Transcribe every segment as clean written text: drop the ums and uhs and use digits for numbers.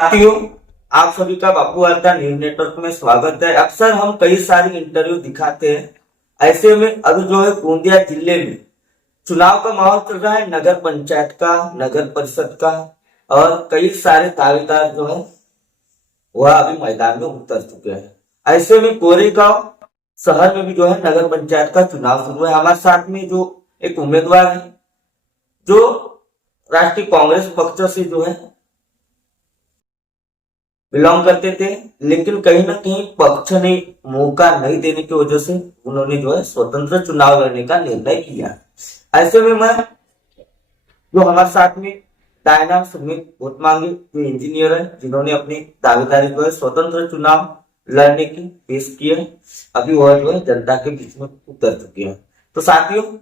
साथियों, आप सभी का बापू वार्ता न्यूज नेटवर्क में स्वागत है। अक्सर हम कई सारी इंटरव्यू दिखाते हैं। ऐसे में अभी जो है गोंदिया जिले में चुनाव का माहौल चल रहा है, नगर पंचायत का, नगर परिषद का, और कई सारे दावेदार जो है वह अभी मैदान में उतर चुके हैं। ऐसे में गोरेगांव शहर में भी जो है नगर पंचायत का चुनाव शुरू है। हमारे साथ में जो एक उम्मीदवार है जो राष्ट्रीय कांग्रेस पक्ष से जो है बिलोंग करते थे, लेकिन कहीं ना कहीं पक्ष ने मौका नहीं देने की वजह से उन्होंने जो है स्वतंत्र चुनाव लड़ने का निर्णय किया। ऐसे में मैं जो हमारे साथ में डायना सुमित भोतमांगे जो इंजीनियर है, जिन्होंने अपनी दावेदारी जो है स्वतंत्र चुनाव लड़ने की पेश की है, अभी वह जो है जनता के बीच में उतर चुके हैं। तो साथियों,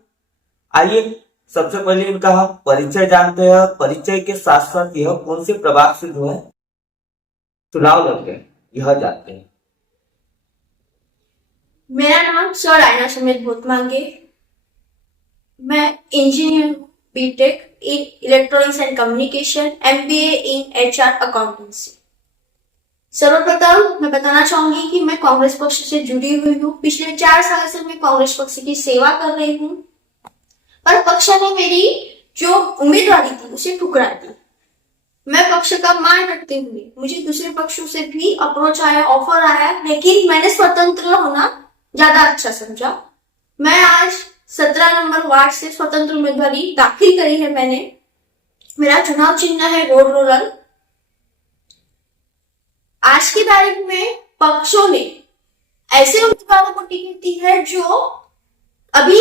आइए सबसे पहले इनका हम परिचय जानते हैं, और परिचय के साथ साथ यह कौन से प्रभाग से जो है चुनाव लड़ते हैं यह जानते हैं। मेरा नाम सर डायना सुमित भोतमांगे। मैं इंजीनियर हूँ, B Tech in electronics and communication, MBA in HR accountancy. सर्वप्रथम मैं बताना चाहूंगी कि मैं कांग्रेस पक्ष से जुड़ी हुई हूँ। पिछले 4 साल से मैं कांग्रेस पक्ष की सेवा कर रही हूँ, पर पक्ष ने मेरी जो उम्मीदवारी थी उसे ठुकरा दी। मैं पक्ष का मान रखते हुए मुझे दूसरे पक्षों से भी अप्रोच आया, ऑफर आया, लेकिन मैंने स्वतंत्र होना ज्यादा अच्छा समझा। मैं आज 17 नंबर वार्ड से स्वतंत्र उम्मीदवारी दाखिल करी है मैंने। मेरा चुनाव चिन्ह है रोड रोलर। आज की तारीख में पक्षों ने ऐसे उम्मीदवारों को टिकट दी है जो अभी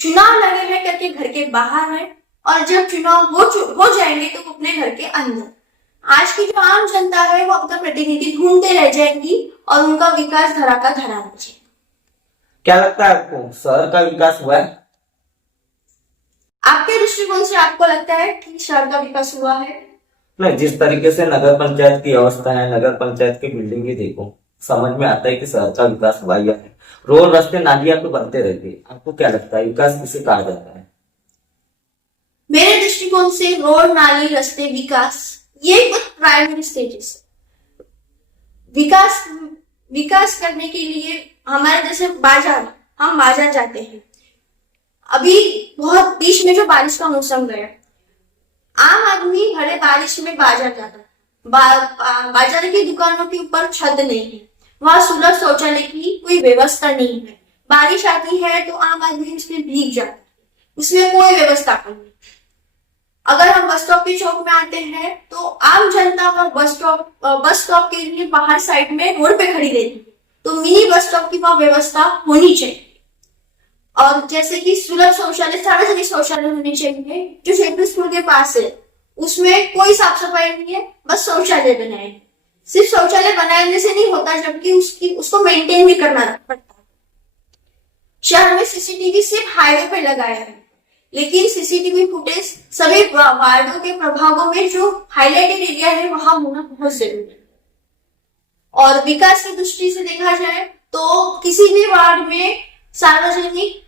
चुनाव लगे हैं करके घर के बाहर है, और जब चुनाव हो जाएंगे तो अपने घर के अंदर। आज की जो आम जनता है वो अपना प्रतिनिधि ढूंढते रह जाएंगी और उनका विकास धरा का धरा रह जाएगा। क्या लगता है आपको, शहर का विकास हुआ है? आपके दृष्टिकोण से आपको लगता है कि शहर का विकास हुआ है? नहीं, जिस तरीके से नगर पंचायत की अवस्था है, नगर पंचायत की बिल्डिंग ही देखो, समझ में आता है कि शहर का विकास हुआ है। रोड रास्ते नालियां तो बनते रहते हैं। आपको क्या लगता है विकास किसे कहा जाता है? मेरे दृष्टिकोण से रोड, नाली, रास्ते, विकास ये कुछ प्राइमरी स्टेजेस है। विकास करने के लिए हमारे जैसे बाजार, हम बाजार जाते हैं। अभी बहुत बीच में जो बारिश का मौसम गया, आम आदमी भले बारिश में बाजार जाता है। बाजार की दुकानों के ऊपर छत नहीं है, वहां सुलभ शौचालय की कोई व्यवस्था नहीं है। बारिश आती है तो आम आदमी उसमें भीग जाता है, उसमें कोई व्यवस्था नहीं। अगर हम बस स्टॉप के चौक में आते हैं तो आम जनता का बस स्टॉप के लिए बाहर साइड में रोड पे खड़ी रहती है, तो मिनी बस स्टॉप की वहां व्यवस्था होनी चाहिए। और जैसे कि सुलभ शौचालय, सार्वजनिक शौचालय होने चाहिए। जो शेखपुर स्कूल के पास है उसमें कोई साफ सफाई नहीं है, बस शौचालय बनाए। सिर्फ शौचालय बनाने से नहीं होता, जबकि उसको मेंटेन भी करना पड़ता है। शहर में सीसीटीवी सिर्फ हाईवे पे लगाया है, लेकिन सीसीटीवी फुटेज सभी वार्डों के प्रभागों में जो हाईलाइटेड एरिया है वहां होना बहुत जरूरी है। और विकास की दृष्टि से देखा जाए तो किसी भी वार्ड में सार्वजनिक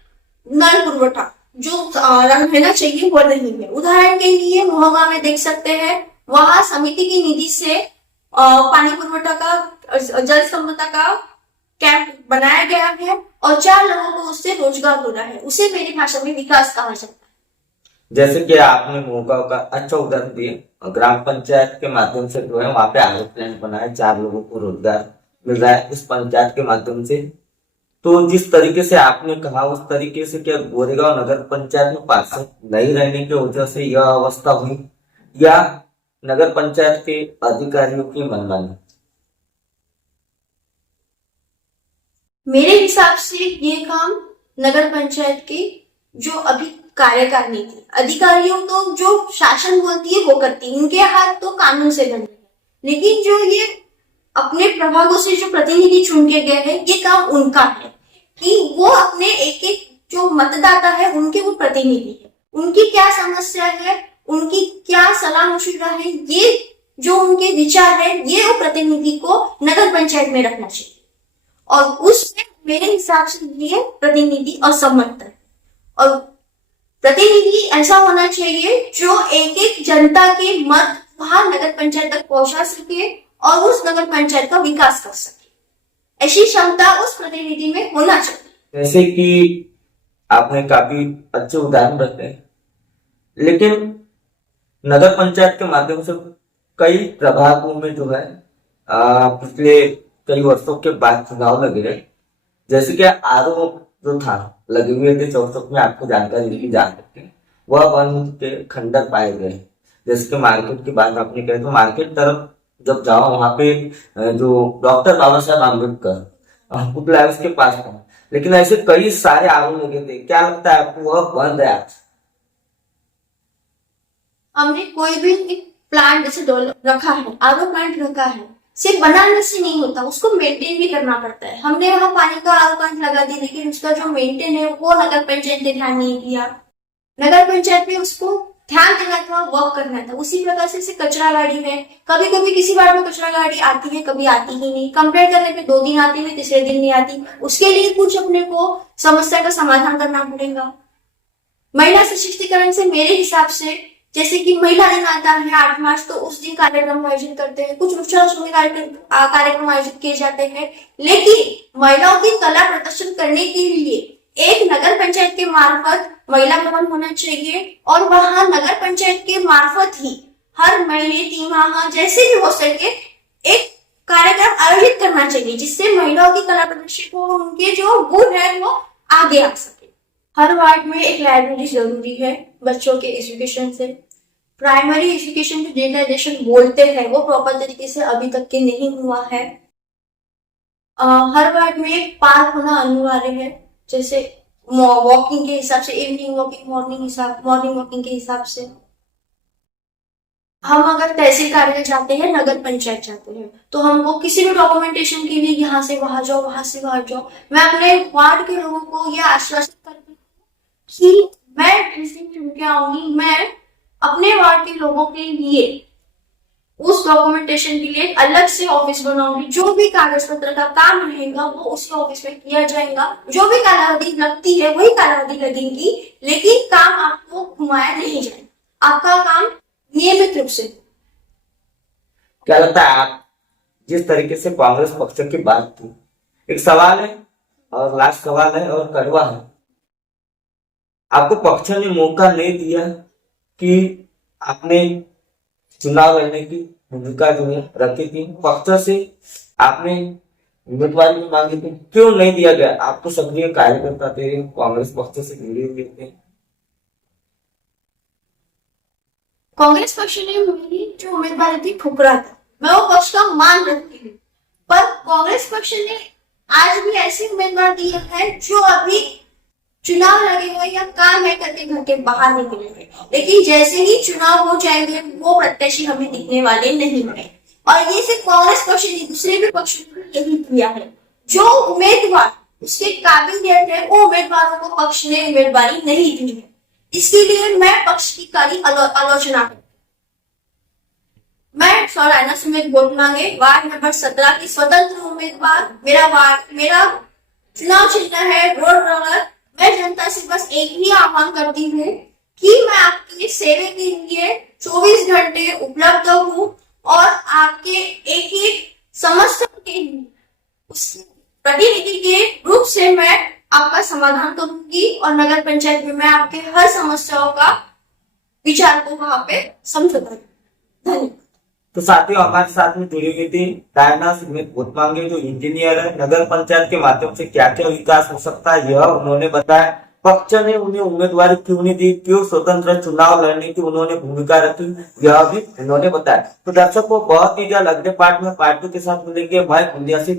नल पुरवठा जो रहना चाहिए वो नहीं है। उदाहरण के लिए मोहगा में देख सकते हैं, वहां समिति की निधि से पानी पुरवठा का, जल संपदा का कैंप बनाया गया है और 4 लोगों को उससे रोजगार हो रहा है। उसे मेरी भाषा में विकास कहा जाता है। जैसे कि आपने मोहगांव का अच्छा उदाहरण दिया, ग्राम पंचायत के माध्यम से जो है वहां पे आलो प्लांट बना है, 4 लोगों को रोजगार मिल रहा है इस पंचायत के माध्यम से। तो जिस तरीके से आपने कहा उस तरीके से क्या गोरेगांव नगर पंचायत में पार्षद नहीं रहने की वजह से यह अवस्था हुई, या नगर पंचायत के अधिकारियों की मनमानी? मेरे हिसाब से ये काम नगर पंचायत के जो अभी कार्यकारिणी थी, अधिकारियों तो जो शासन बोलती है वो करती है, उनके हाथ तो कानून से बंधे हैं। लेकिन जो ये अपने प्रभागों से जो प्रतिनिधि चुन के गए हैं, ये काम उनका है कि वो अपने एक एक जो मतदाता है उनके वो प्रतिनिधि है। उनकी क्या समस्या है, उनकी क्या सलाह मशुरा है, ये जो उनके विचार है, ये वो प्रतिनिधि को नगर पंचायत में रखना चाहिए। और उसमें मेरे हिसाब से ये प्रतिनिधि असमर्थ है। और प्रतिनिधि ऐसा होना चाहिए जो एक एक जनता के मत वहां नगर पंचायत तक पहुंचा सके और उस नगर पंचायत का विकास कर सके। ऐसी क्षमता उस प्रतिनिधि में होना चाहिए। जैसे कि आपने काफी अच्छे उदाहरण रखे, लेकिन नगर पंचायत के माध्यम से कई प्रभागों में जो है पिछले कई वर्षों के बाद चुनाव लगे रहे। जैसे कि आरओ जो था लगे हुए थे चौसठ में, आपको जानकारी की जा सकती है, वह वन के खंडर पाए गए। जैसे कि मार्केट की बात आपने कही, तो मार्केट तरफ जब जाओ वहां पे जो डॉक्टर बाबा साहब आम्बेडकर पुतला है उसके पास था, लेकिन ऐसे कई सारे आरओ लगे थे। क्या लगता है आपको वह बंद है आज? हमने कोई भी एक प्लांट जैसे रखा है, आरओ प्लांट रखा है, सिर्फ बनाने से नहीं होता, उसको मेंटेन भी करना पड़ता है। हमने वहां पानी का आरओ प्लांट लगा दिया, लेकिन उसका जो मेंटेन है वो नगर पंचायत ने ध्यान नहीं दिया। नगर पंचायत में उसको ध्यान देना था, वर्क करना था। उसी प्रकार से कचरा गाड़ी है, कभी कभी किसी बार में कचरा गाड़ी आती है, कभी आती ही नहीं। कंप्लेंट करने पे 2 दिन आती है, तीसरे दिन नहीं आती। उसके लिए कुछ अपने को समस्या का समाधान करना पड़ेगा। महिला सशक्तिकरण से मेरे हिसाब से, जैसे कि महिला दिन आता है 8 मार्च, तो उस दिन कार्यक्रम आयोजित करते हैं, कुछ वृक्षारोपण कार्यक्रम आयोजित किए जाते हैं। लेकिन महिलाओं की कला प्रदर्शन करने के लिए एक नगर पंचायत के मार्फत महिला भवन होना चाहिए, और वहां नगर पंचायत के मार्फत ही हर महीने 3 माह जैसे भी हो सके एक कार्यक्रम आयोजित करना चाहिए, जिससे महिलाओं की कला प्रदर्शन को, उनके जो गुण है वो आगे आ सके। हर वार्ड में एक लाइब्रेरी जरूरी है बच्चों के एजुकेशन से। प्राइमरी एजुकेशन जो डिजिटाइजेशन बोलते हैं वो प्रॉपर तरीके से अभी तक के नहीं हुआ है। हर वार्ड में एक पार्क होना अनिवार्य है, जैसे वॉकिंग के हिसाब से, इवनिंग वॉकिंग, मॉर्निंग वॉकिंग के हिसाब से। हम अगर तहसील कार्यालय जाते हैं, नगर पंचायत जाते हैं, तो हमको किसी भी डॉक्यूमेंटेशन के लिए यहाँ से वहां जाओ, वहां से वहां जाओ। मैं अपने वार्ड के लोगों को यह आश्वासित करती हूँ कि मैं जिस दिन चुन के आऊंगी, मैं अपने वार्ड के लोगों के लिए उस डॉक्यूमेंटेशन के लिए अलग से ऑफिस बनाऊंगी। जो भी कागज पत्र का काम रहेगा वो उसी ऑफिस में किया जाएगा। जो भी कालावधि लगती है वही कालावधि लगेगी, लेकिन काम आपको घुमाया नहीं जाएगा। आपका काम नियमित रूप से। क्या लगता है आप जिस तरीके से कांग्रेस पक्ष की बात की, एक सवाल है और लास्ट सवाल है और कड़वा है, आपको पक्ष ने मौका नहीं दिया कि आपने चुनाव लड़ने की भूमिका जो है रखी थी, पक्ष से आपने उम्मीदवारी मांगी थी, क्यों नहीं दिया गया? आप तो सक्रिय कार्यकर्ता थे, कांग्रेस पक्ष से जुड़े हुए थे। कांग्रेस पक्ष ने मेरी जो उम्मीदवारी थी ठुकरा था, मैं वो पक्ष का मान रखती हूँ, पर कांग्रेस पक्ष ने आज भी ऐसे उम्मीदवार दिए हैं जो अभी चुनाव लगे हुए या काम है करके घर के बाहर निकलेंगे, लेकिन जैसे ही चुनाव हो जाएंगे वो प्रत्याशी हमें दिखने वाले नहीं है। और ये सिर्फ कांग्रेस पक्ष नहीं, दूसरे भी पक्ष ने यही किया है। जो उम्मीदवार उसके काबिलियत है वो उम्मीदवारों को पक्ष ने उम्मीदवारी नहीं दी है। इसके लिए मैं पक्ष की कड़ी आलोचना करती। मैं सौरायना से वोट मांगे वार्ड नंबर 17 की स्वतंत्र उम्मीदवार। मेरा चुनाव चिन्ह है रोड रोलर। मैं जनता से बस एक ही आह्वान करती हूँ कि मैं आपकी सेवा के लिए 24 घंटे उपलब्ध हूँ, और आपके एक एक समस्या के प्रतिनिधि के रूप से मैं आपका समाधान करूंगी, और नगर पंचायत में मैं आपके हर समस्याओं का विचार को वहां पे समझूंगी। धन्यवाद। तो साथियों, हमारे साथ में जुड़ी हुई थी डायना सुमित भूतमांगे, जो इंजीनियर है। नगर पंचायत के माध्यम से क्या क्या विकास हो सकता है यह उन्होंने बताया। पक्ष ने उन्हें उम्मीदवारी क्यों नहीं दी, क्यों स्वतंत्र चुनाव लड़ने की उन्होंने भूमिका रखी, यह भी उन्होंने बताया। तो दर्शकों, बहुत ही जल्द अगले पार्ट में पार्ट 2 के साथ मिलेंगे। भाई इंडिया से